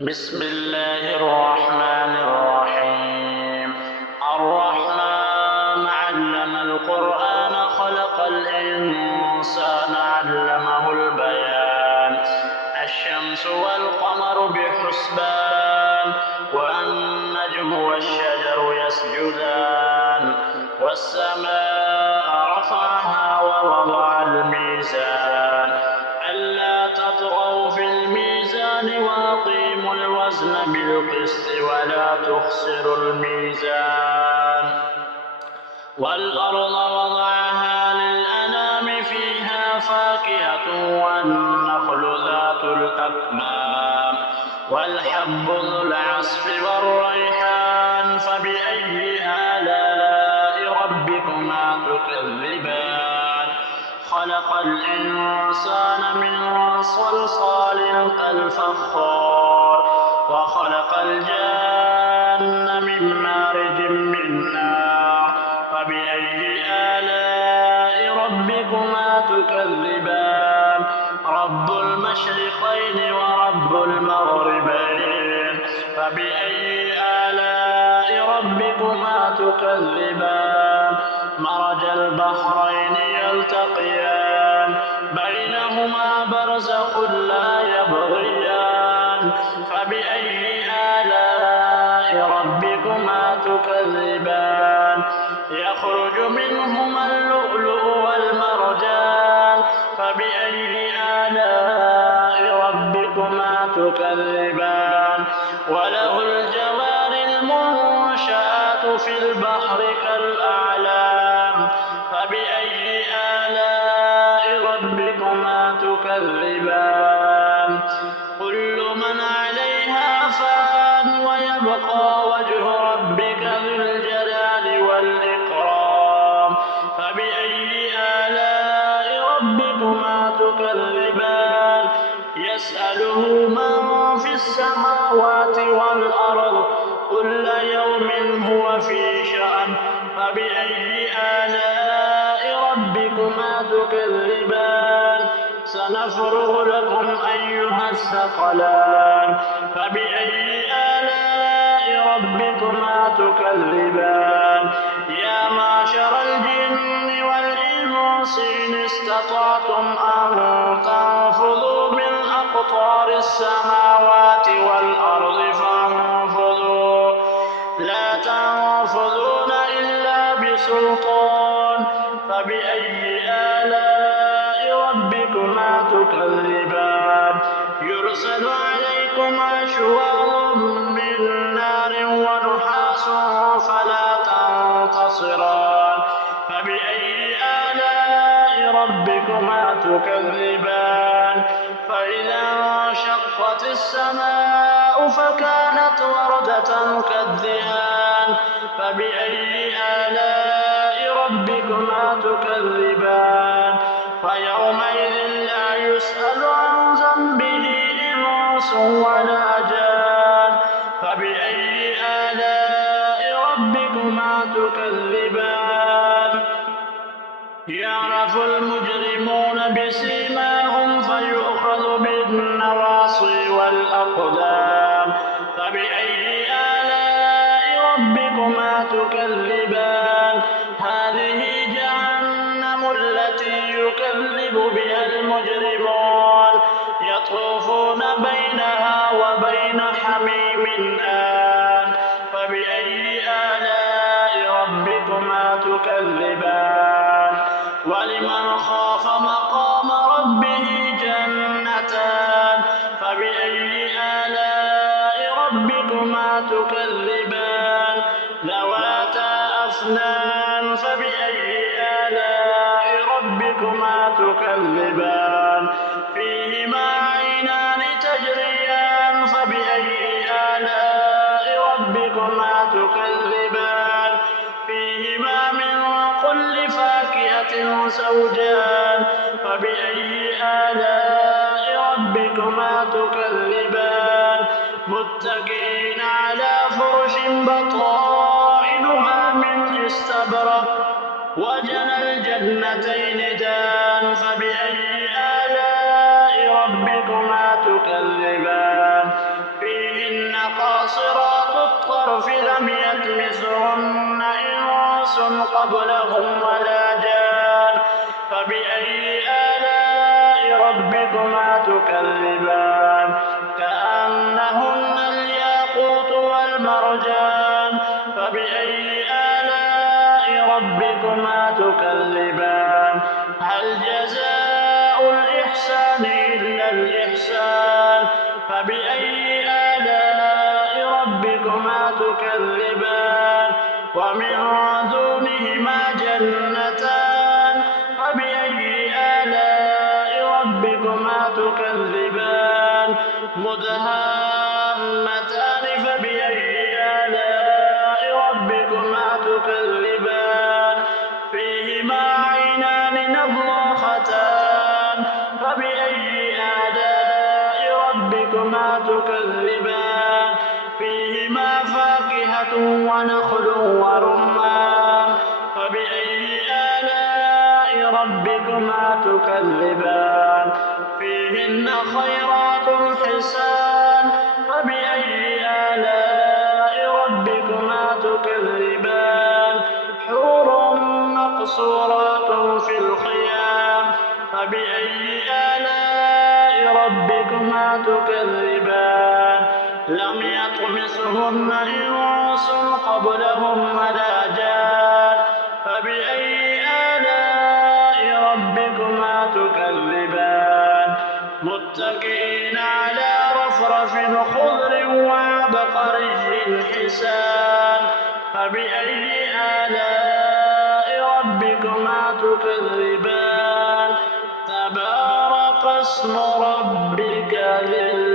بسم الله الرحمن الرحيم. الرحمن علم القرآن خلق الإنسان علمه البيان. الشمس والقمر بحسبان والنجم والشجر يسجدان والسماء رفعها ووضع الميزان ألا تطغوا في الميزان وأقيموا الوزن بالقسط ولا تخسروا الميزان والأرض وضعها للأنام فيها فاكهة والنخل ذات الأكمام والحب ذو العصف والريحان فبأي آلاء ربكما تكذبان خلق الإنسان من صلصال كالفخار وخلق الجان من مارج من نار فبأي آلاء ربكما تكذبان رب المشرقين ورب المغربين فبأي آلاء ربكما تكذبان مرج البحرين يلتقيان بينهما برزخ لا يبغيان فبأي آلاء ربكما تكذبان يخرج منهما اللؤلؤ والمرجان فبأي آلاء ربكما تكذبان وله الجوار المنشآت في البحر كالأعلام فبأي آلاء ربكما تكذبان كل من عليها فان ويبقى وجه ربك ذو الجلال والإكرام فبأي آلاء ربكما تكذبان يسأله من في السماوات والأرض كل يوم هو في شأن فبأي آلاء ربكما تكذبان سنفرغ لكم أيها الثقلان فبأي آلاء ربكما تكذبان يا معشر الجن والإنس إن استطعتم أن تنفذوا من أقطار السماوات والأرض فانفذوا لا تنفذون إلا بسلطان فبأي آلاء ربكما تكذبان يرسل عليكما شواظ من نار ونحاس فلا تنتصران فبأي آلاء ربكما تكذبان فإذا انشقت السماء فكانت وردة كالدهان فبأي آلاء ربكما تكذبان فيومئذ لا يسأل عن ذنبه إنس ولا جان فبأي آلاء ربكما تكذبان يعرف المجرمون بسيماهم فيؤخذ بالنواصي والأقدام فبأي آلاء ربكما تكذبان هذه جهنم التي يكذب بها المجرمون يطوفون بينها وبين حميم آن فبأي آلاء ربكما تكذبان ولمن خاف مقام ربه جنتان فبأي آلاء ربكما تكذبان ذواتا أفنان فبأي آلاء ربكما تكذبان فيهما عينان تجريان فبأي آلاء ربكما تكذبان فيهما من كل فاكهة زوجان فبأي آلاء ربكما تكذبان متكئين على فرش بطائنها من استبرق وجنى الجنتين دان فبأي آلاء ربكما تكذبان فيه الأعراف لم يطمثهن إنس قبلهم ولا جان فبأي آلاء ربكما تكذبان كأنهن الياقوت والمرجان فبأي آلاء ربكما تكذبان هل جزاء الإحسان إلا الإحسان فبأي آلاء ربكما تكذبان ومن دونهما جنتان فبأي آلاء ربكما تكذبان مدهامتان فبأي آلاء ربكما تكذبان فيهما عينان نضاختان فبأي آلاء ربكما تكذبان فيهما فاكهة ونخل ورمان فبأي آلاء ربكما تكذبان فيهن خيرات حسان فبأي آلاء ربكما تكذبان حور مقصورات في الخيام فبأي آلاء ربكما تكذبان لم يطمثهن إنس قبلهم ولا جان فبأي آلاء ربكما تكذبان متكئين على رفرف خضر وعبقري حسان فبأي آلاء ربكما تكذبان تبارك اسم ربك ذي